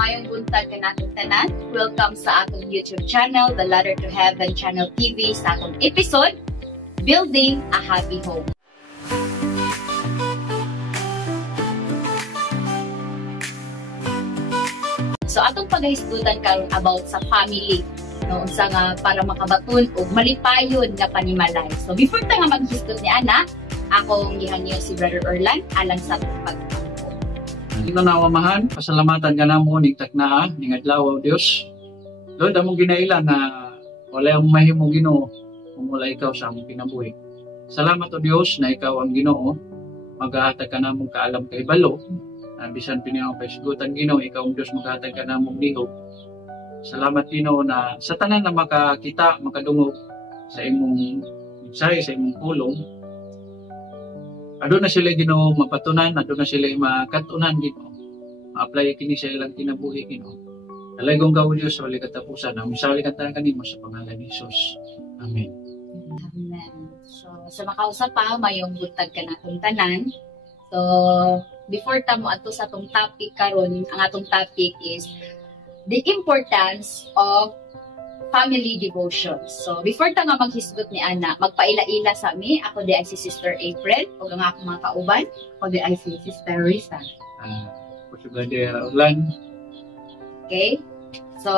mayong buntag kanatong tanan. Welcome sa atong YouTube channel, The Ladder to Heaven Channel TV, sa atong episode, Building a Happy Home. So atong paghisgutan karon about sa family, no, unsa nga para makabaton og malipayon nga panimalay. So before ta nga maghisgot ni ana, akong gihanyo si Brother Orlan alang sa pagpangko. Ito na mamahan, pasalamatan ka na mo, nigtak na, ningadlaw, Diyos. Doon, damong ginailan na wala ang mahimong Ginoo kung wala ikaw sa among kinabuhi. Salamat o Diyos na ikaw ang Ginoo, maghahatag ka na mong kaalam kay balo. Bisan piniyang paisgutan Ginoo, ikaw ang Diyos maghahatag ka na mong lihok. Salamat Ginoo na sa tanan na makakita, makadungog sa imong mensahe, sa imong pulong. Ado na sila Ginoo mapatunan, ado na sila makatunan Ginoo. Ma-apply kini sa ilang kinabuhi Ginoo. Dalaygon ka o Diyos sa wali katapusan. Ang misali kanta kanimo sa pangalan ni Jesus. Amen. Amen. So sa makausap pa, mayong buntag ka natong tanan. So before ta mo ato sa atong topic karon, ang atong topic is the importance of family devotion. So, before ta nga maghisgot ni Ana, magpaila-ila sa mi. Ako di ay si Sister April, o nga akong mga kauban. Ako di ay si Sister Risa. Ako si Brother Orlan. Okay? So,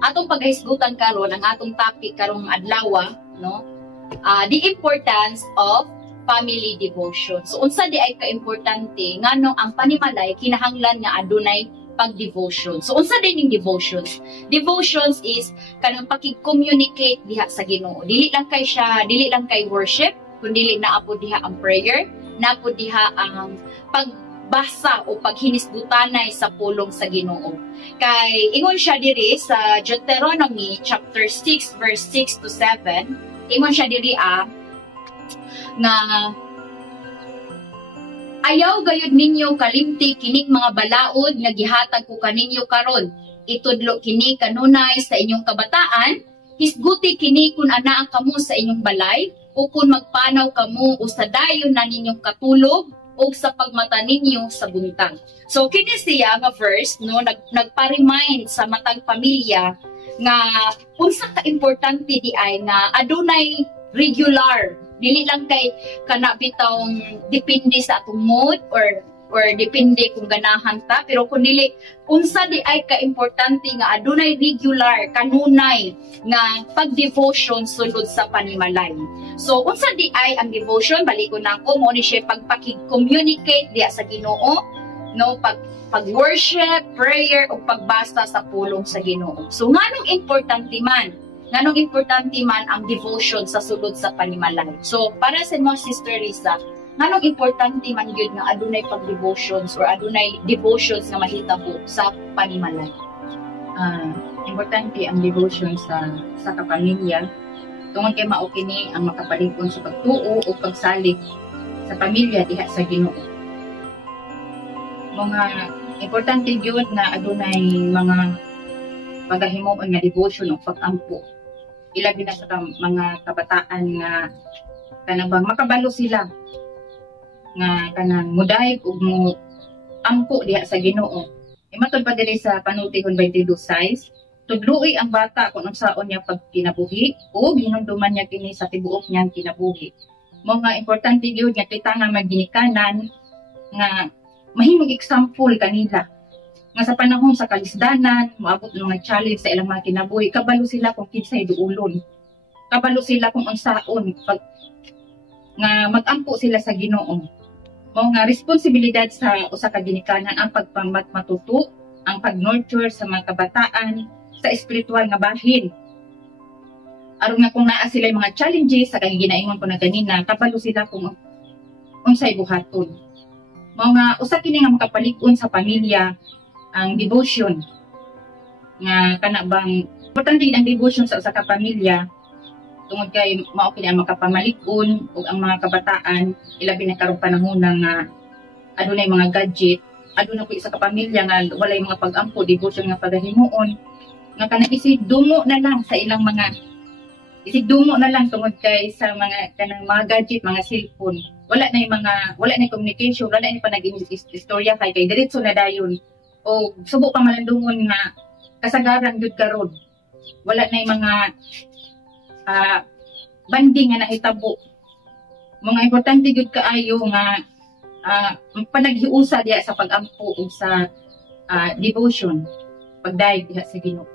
atong paghisgutan karon, ang atong topic karong adlaw, no? The importance of family devotion. So, unsa di ay ka-importante, ngano ang panimalay, kinahanglan nga adunay pag-devotion. So, unsa din yung devotions? Devotions is kanang pakig-communicate diha sa Ginoo. Dili lang kay worship, kundi na apo diha ang prayer, na apo diha ang pagbasa o paghinisgutanay sa pulong sa Ginoo. Kay ingon siya diri sa Deuteronomy chapter 6 verse 6 to 7, ingon siya diri nga ayaw gayud ninyo kalimti kining mga balaod nga gihatag ko kaninyo karon. Itudlo kini kanunay sa inyong kabataan, hisguti kini kun anaa kamo sa inyong balay, o kun magpanaw kamo o sa dayon na ninyong katulog o sa pagmata ninyo sa buntag. So kini siya nga verse no nagpa-remind sa matag pamilya nga unsa ka importante di ay nga adunay regular, dili lang kay kana bitong depende sa atong mood or depende kung ganahan ta, pero kung dili unsa di ay ka-importante nga adunay regular kanunay nga pag-devotion sulod sa panimalay. So unsa di ay ang devotion, balikon na ako mo ni siya pagpakig-communicate diya sa Ginoo, no, pag-worship, prayer o pagbasa sa pulong sa Ginoo. So nganong importante man ang devotion sa sulod sa panimalay. So, para sa mo, Sister Risa, nganong importante man yun nga adunay pag-devotions or adunay devotions nga mahitabo sa panimalay? Importante ang devotion sa kapamilya. Tungod kay mao kini ang makapaligon sa pagtuo o pagsalig sa pamilya diha sa Ginoo. Mga importante yun na adunay mga pagahimoon nga devotion o pag-ampo. Ilabi na sa mga kabataan nga kanang makabalo sila nga kanang muday ug mo ampo diha sa Ginoo. Imatod pa diri sa panultihon 22:6, tudluoy ang bata kung unsaon niya pagkinabuhi o hinumduman niya kini sa tibuok niyang kinabuhi. Mga importante gyud nga kita nga maginikanan nga mahimong example kanila. Nga sa panahon sa kalisdanan, moabot ng mga challenge sa ilang mga kinabuhi, kabalo sila kung kinsay duulon. Kabalo sila kung unsaon nga mag-ampo sila sa Ginoo. Mga responsibilidad sa usa ka ginikanan ang pagpamatuto, ang pag-nurture sa mga kabataan sa espiritual nga bahin. Aron nga kung naa sila mga challenges sa kay ginaingon ko na kanina, kabalo sila kung unsay buhaton. Mga usa kini nga makapalig-on sa pamilya ang devotion nga kana bang importante ang devotion sa usa ka pamilya tungod kay mao kini ang makapamalig-on ug ang mga kabataan ilabi na karong panahon nga adunay mga gadget, aduna ko isa ka pamilya nga walay mga pag-ampo devotion nga pagahimuon nga kana isidungo na lang sa ilang mga isidungo na lang tungod kay sa mga kanang mga gadget, mga cellphone, wala na communication, wala na pa naging istorya kay diretso na dayon o subo pa malandungon nga kasagaran gyud karon. Wala na yung mga banding nga nahitabo. Mga importante gyud kaayo nga panaghiusa diya sa pagampo ug sa devotion pagdayeg diha sa Ginoo.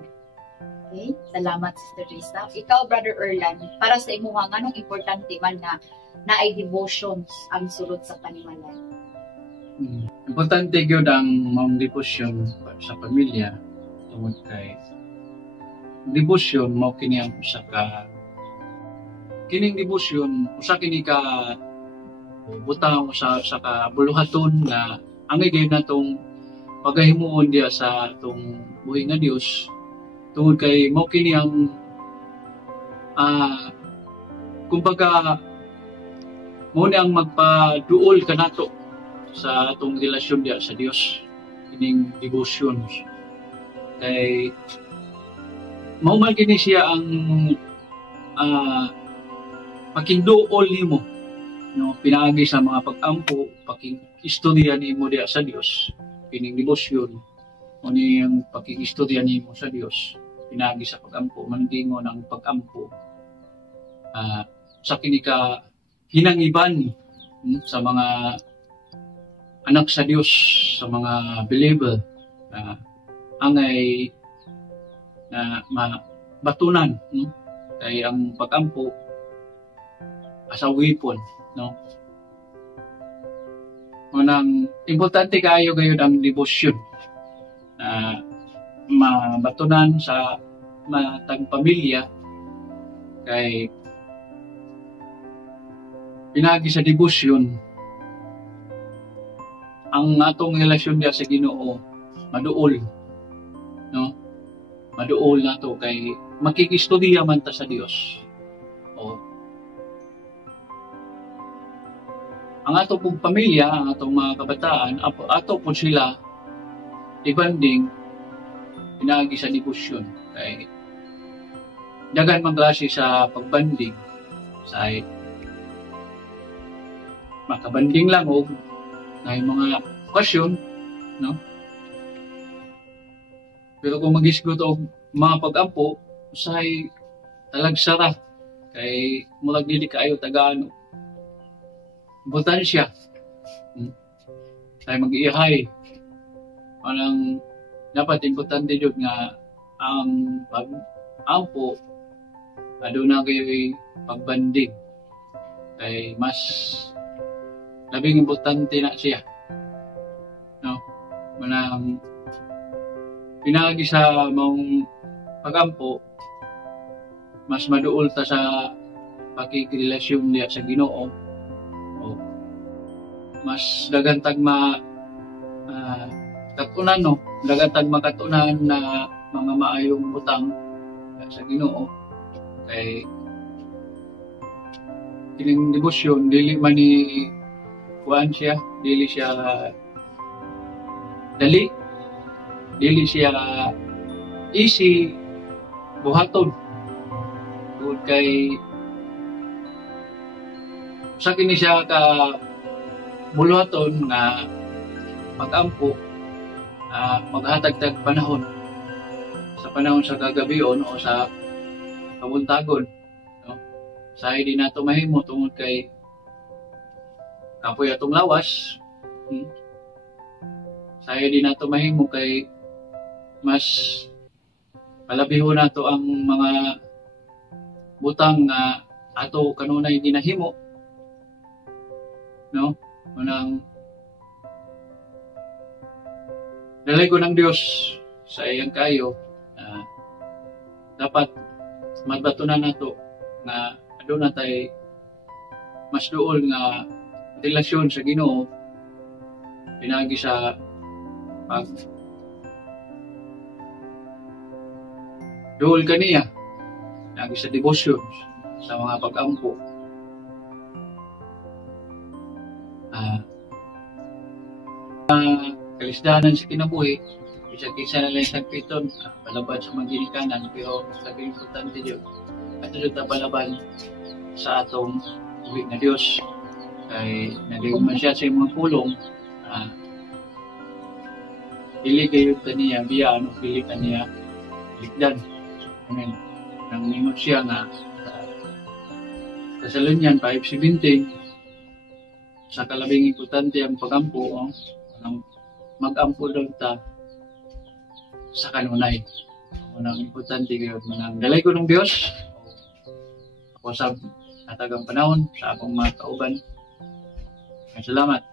Okay, salamat Sister Risa. Ikaw, Brother Erlan, para sa imuha nganong importante man na naay devotions ang sulod sa panimalay? Importante gyud ang mga devotion sa pamilya tungod kay devotion mao kini ang usa ka kining devotion usa kini ka butang sa kabuluhaton na angay gyud natong pagahimuon diya sa atong buhi nga Dios tungod kay mao kini ang kumbaga mao ni ang magpaduol kanato sa atong relasyon diya sa Dios kining devotion kay mao man kini siya ang pakinduol nimo no pinaagi sa mga pag-ampo pakig-istorya nimo diya sa Dios kining devotion o niyang pakig-istorya nimo sa Dios pinaagi sa pag-ampo mandingon ang pag-ampo sa kini ka hinangiban sa mga anak sa Dios sa mga believer angay na mabatunan kay ang pag-ampo as a weapon no unang importante kayo gayud ang devotion mabatunan sa matag pamilya kay pinagi sa devotion ang atong relasyon diya sa Ginoo maduol no maduol nato kay makikistorya man ta sa Dios o ang ato pong pamilya ang atong mga kabataan ato po sila ibanding pinagi sa devotion kay dagan man klase sa pagbanding sa makabanding lang o na mga okasyon no pero kung mag-isgot og mga pag-ampo usahay talagsara kay mulag dili kaayo tagaano importansya ay mag-ihay anang dapat importante jud nga ang pag-ampo aduna kayo'y pagbanding kay mas labing importante na siya no manang pinagi sa mong pagampo mas maduol ta sa pakikrelasyon diya sa Ginoo o mas dagantag katunan no dagantag makatunan na mga maayong butang sa Ginoo kay kining devotion dili man ni kuan siya dili siya dili siya easy buhaton tungod kay sa kini siya ka buluhaton na pag-ampo maghatag-tag panahon sa kagabion o sa kabuntagon no? Sa di nato mahimo tungod kay kapoy atong lawas sa di nato mahimo kay mas palabihon nato ang mga butang nga ato kanunay ginahimo no unang dalay ko ng Dios sa iyang kayo dapat magbatunan nato nga aduna tay mas duol nga relasyon sa Ginoo pinagi sa pag duol kaniya pinagi sa devotion sa mga pag-ampo kalisdahanan sa kinabuhi bisag kinsa na lang sa piton palabad sa mga ginikanan pero sabi importante yun at ito palaban sa atong uwi na Diyos kay naliw man siya sa mga pulong dili kayo kaniya biya ano pili kaniya likdan. Amen. Nang mingon siya nga Kasalunyan 5:17 sa kalabing importante ang pagampo ang magampo daw ta sa kanunay. Unang importante kayo manang dalay ko ng Dios. Ako sa katagang panahon sa akong mga kauban. Salamat.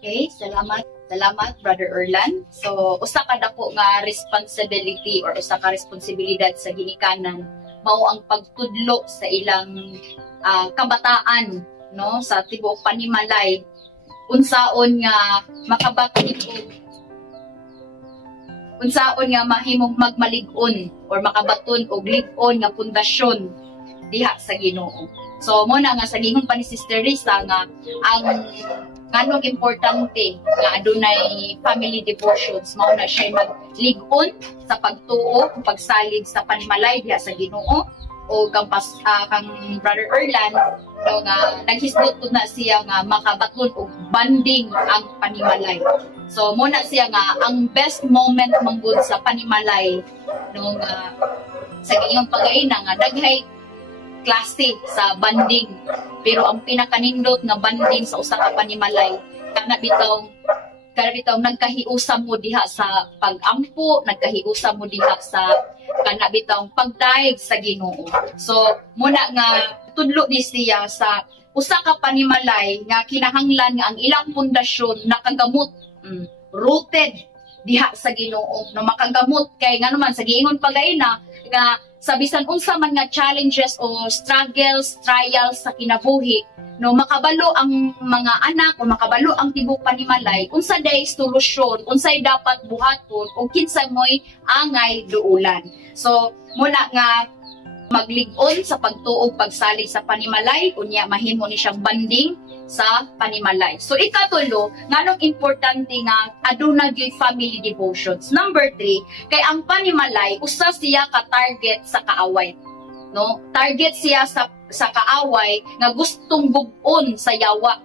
Okay, salamat. Salamat, Brother Erlan. So, usa ka dako nga responsibility or usa ka responsibilidad sa ginikanan mao ang pagtudlo sa ilang kabataan, no, sa tibuok panimalay unsaon nga makabati og unsaon nga mahimong magmalig-on or makabaton og lig-on nga pundasyon diha sa Ginoo. So mo na nga sa gihon pa ni Sister Risa nga ang nganong importante nga adunay family devotions mao na siya maglig-on sa pagtuo, pagsalig sa panimalay diha sa Ginoo o kang Brother Erlan no, nga naghisgot na siya nga makabaton og banding ang panimalay. So mo na siya nga ang best moment manggod sa panimalay no nga sa gihon pag-aina nga daghay klase sa banding. Pero ang pinakanindot nga banding sa usa ka panimalay kana bitaw nagkahiusa mo diha sa pag-ampo, nagkahiusa mo diha sa kana bitaw pagdaig sa Ginoo. So muna nga tudlo ni siya sa usa ka panimalay nga kinahanglan nga ang ilang pundasyon nakagamot, rooted diha sa Ginoo, no makagamot kay ngano sa giingon pag-aina nga sa bisan unsa man nga challenges o struggles, trials sa kinabuhi, no makabalo ang mga anak o makabalo ang tibuok panimalay, unsa day solusyon, unsay dapat buhaton o kinsa moy angay duulan. So muna nga maglig-on sa pagtuog pagsalig sa panimalay unya mahimo ni siyang banding sa panimalay. So ikatulo, nganong importante nga aduna gyud family devotions. Number 3, kay ang panimalay usa siya ka target sa kaaway. No? Target siya sa kaaway nga gustong gug-on sa yawa.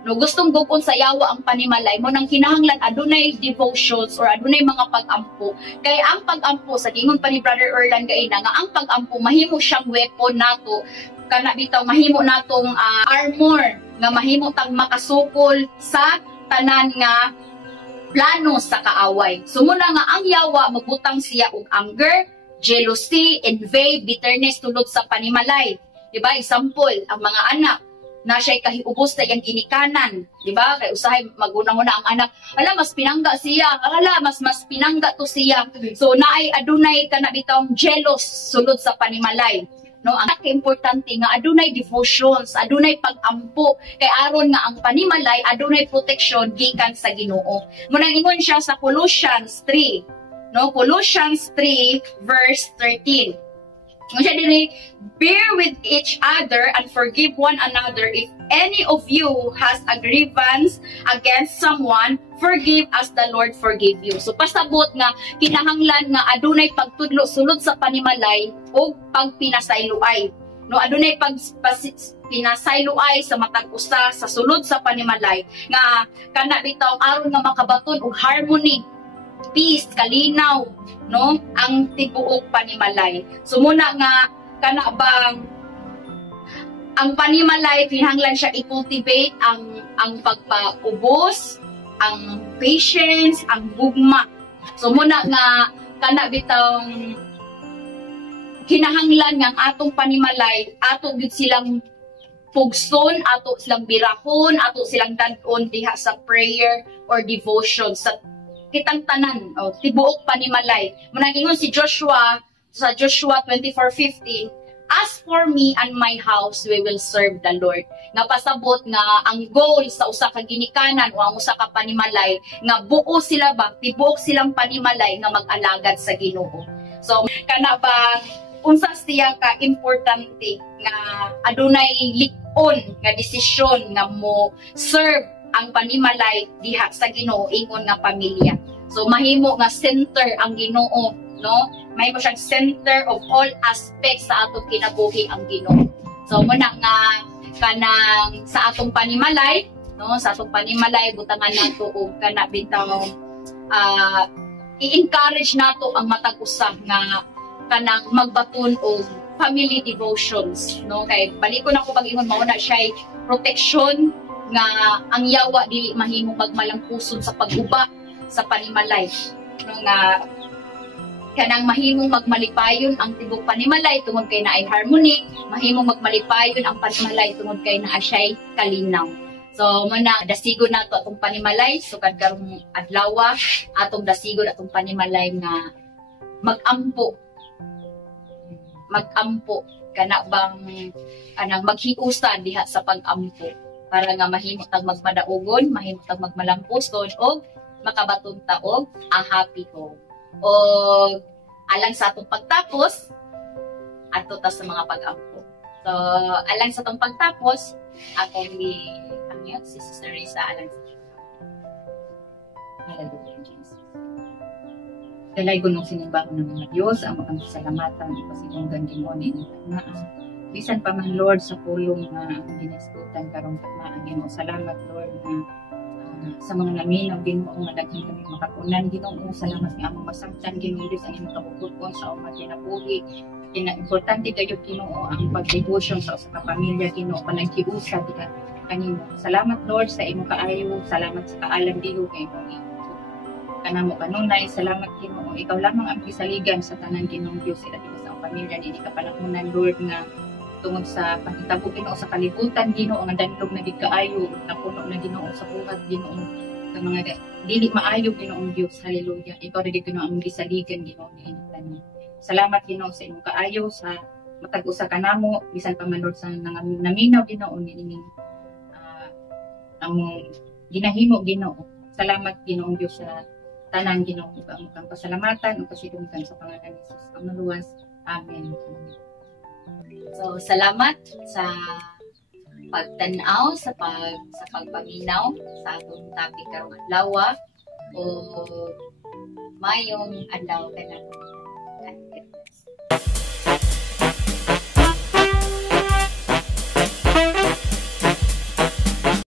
No, gustong gug-on sa yawa ang panimalay mo nang kinahanglan adunay devotions or adunay mga pag-ampo. Kay ang pag-ampo sa gingon pa ni Brother Erlan gaina nga ang pag-ampo mahimo siyang weapon nato kana bitaw mahimo natong armor nga mahimo tang makasukol sa tanan nga plano sa kaaway. So muna nga ang yawa magbutang siya og anger, jealousy, envy, bitterness tulod sa panimalay. Diba? Example, ang mga anak na siya'y kahiubos na yung ginikanan. Diba? Kaya usahay magunang-una ang anak. Ala, mas pinangga siya. Ala, mas pinangga to siya. So, naay adunay ka na bitawang jealous sulod sa panimalay. No, ang importante nga adunay devotions, adunay pag-ampo kay aron nga ang panimalay adunay protection gikan sa Ginoo. Munang ingon siya sa Colossians 3. No, Colossians 3 verse 13. Nung siya dili, bear with each other and forgive one another if any of you has a grievance against someone, forgive as the Lord forgive you. So pasabot nga kinahanglan nga adunay pagtudlo sulod sa panimalay o pagpinasayloay. No, adunay pinasayloay sa matag usa sa sulod sa panimalay nga kana bitaw aron nga makabaton og harmony, peace, kalinaw, no, ang tibuok panimalay. So muna nga kana bang ang panimalay kinahanglan siya i-cultivate ang pagpaubos, ang patience, ang gugma. So muna nga kana bitang kinahanglan nga ang atong panimalay ato gyud silang pugson, ato silang birahon, ato silang dad-on diha sa prayer or devotion sa kitang tanan o tibuok panimalay. Munang ingon si Joshua sa Joshua 24:15, as for me and my house we will serve the Lord. Nga pasabot nga ang goal sa usa ka ginikanan o ang usa ka panimalay nga buo sila ba tibuok silang panimalay nga mag-alagad sa Ginoo. So kana ba unsa siya ka importante nga adunay lig-on nga desisyon nga mo serve ang panimalay diha sa Ginoo ingon nga pamilya. So mahimo nga center ang Ginoo, no? Mahimo siyang center of all aspects sa atong kinabuhi ang Ginoo. So muna nga kanang sa atong panimalay no, sa atong panimalay butangan nato og kana bitaw i-encourage nato ang matag usa nga kanang magbaton og family devotions, no, kay balikon ako pag-ingon mao na siya protection nga ang yawa dili mahimong magmalampuson sa pagguba sa panimalay, no, nga kanang mahimong magmalipayon ang tibok panimalay tungod kay naay harmony, mahimong magmalipayon ang panimalay tungod kay naa siya'y kalinaw. So muna dasigon nato atong panimalay sukad karong adlaw atong dasigon atong panimalay nga magampo kana bang anang maghiusan diha sa pag-ampo para nga mahimo tag magmadaugon, mahimo tag magmalampuson og makabaton ta og a happy home. O alang sa atong pagtapos ato ta sa mga pag-ampo. So alang sa atong pagtapos akong si Sister Risa alang sa Hallelujah Jesus. Dalay gunong sinimbahan ng mga Diyos ang mga salamatan ipasinunggan Ginoo ni nga bisan pa man Lord sa pulong nga giniskutan karong tagmaan Ginoo. Salamat Lord nga sa mga naminaw Ginoo nga daghang kami makapunan Ginoo. Salamat nga among masabtan Ginoo Dios ang imong kabukod sa umang kinabuhi. Importante kayo Ginoo ang pag-devotion sa usa ka pamilya Ginoo panaghiusa diha kanimo. Salamat Lord sa imong kaayo. Salamat sa kaalam Ginoo kay imong kanamo kanunay. Salamat Ginoo, ikaw lamang ang pisaligan sa tanan Ginoong Dios ila sa pamilya ni ka panahunan Lord nga tungod sa panghitabo Ginoo sa kalibutan Ginoo nga danlog na gid kaayo napuno na Ginoo sa buhat Ginoo sa mga dili maayo Ginoong Dios. Hallelujah. Ikaw rin Ginoo ang pisaligan Ginoo ni tanan. Salamat Ginoo sa imong kaayo sa matag usa kanamo bisan pa man Lord sa naminaw Ginoo ni among ginahimo Ginoo. Salamat Ginoong Dios sa tanan Ginoo ang pasalamatan ug pasidunggan sa pangalan ni Jesus ang luwas. Amen. So salamat sa pagtan-aw sa pagpaminaw sa atong topic karong adlaw o mayong adlaw kanang